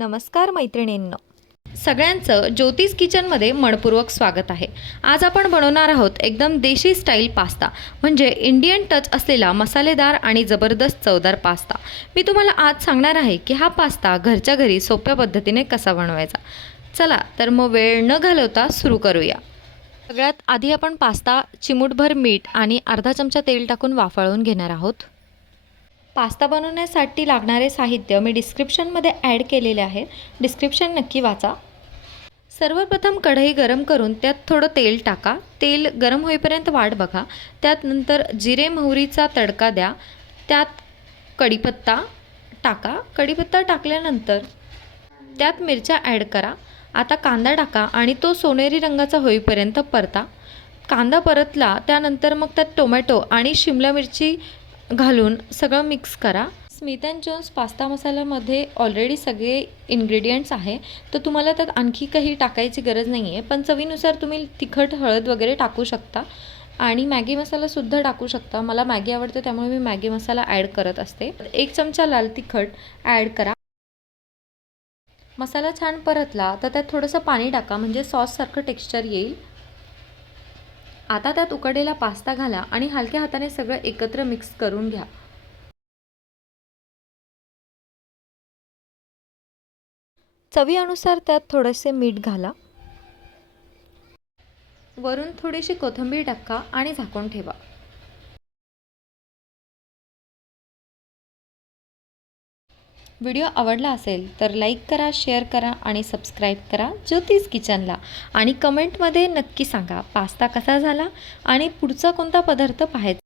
नमस्कार मैत्रिणींनो. सगळ्यांचं ज्योतिष किचनमध्ये मनपूर्वक स्वागत आहे. आज आपण बनवणार आहोत एकदम देशी स्टाईल पास्ता म्हणजे इंडियन टच असलेला मसालेदार आणि जबरदस्त चवदार पास्ता. मी तुम्हाला आज सांगणार आहे की हा पास्ता घरच्या घरी सोप्या पद्धतीने कसा बनवायचा. चला तर मग वेळ न घालवता सुरू करूया. सगळ्यात आधी आपण पास्ता चिमूटभर मीठ आणि अर्धा चमचा तेल टाकून वाफाळून घेणार आहोत. पास्ता बनवण्यासाठी लागणारे साहित्य मी डिस्क्रिप्शनमध्ये ॲड केलेले आहे. डिस्क्रिप्शन नक्की वाचा. सर्वप्रथम कढई गरम करून त्यात थोडं तेल टाका. तेल गरम होईपर्यंत वाट बघा. त्यात नंतर जिरे मोहरीचा तडका द्या. त्यात कढीपत्ता टाका. कढीपत्ता टाकल्यानंतर त्यात मिरच्या ॲड करा. आता कांदा टाका आणि तो सोनेरी रंगाचा होईपर्यंत परता. कांदा परतला त्यानंतर मग त्यात टोमॅटो आणि शिमला मिरची घालून सगळं मिक्स करा. स्मिथ अँड जोन्स पास्ता मसाल्यामध्ये ऑलरेडी सगळे इन्ग्रेडियंट्स आहे. तर तुम्हाला त्यात आणखी काही टाकायची गरज नाही आहे पण चवीनुसार तुम्ही तिखट हळद वगैरे टाकू शकता. आणि मॅगी मसालासुद्धा टाकू शकता. मला मॅगी आवडते त्यामुळे मी मॅगी मसाला ॲड करत असते. एक चमचा लाल तिखट ॲड करा. मसाला छान परतला तर त्यात थोडंसं पाणी टाका. म्हणजे सॉससारखं टेक्स्चर येईल. आता त्यात उकडलेला पास्ता घाला आणि हलक्या हाताने सगळं एकत्र मिक्स करून घ्या. चवीनुसार त्यात थोडेसे मीठ घाला. वरून थोडीशी कोथिंबीर टाका आणि झाकून ठेवा. व्हिडिओ आवडला असेल तर लाईक करा शेअर करा आणि सबस्क्राईब करा ज्योतिष किचनला. आणि कमेंटमध्ये नक्की सांगा पास्ता कसा झाला आणि पुढचा कोणता पदार्थ पाहायचा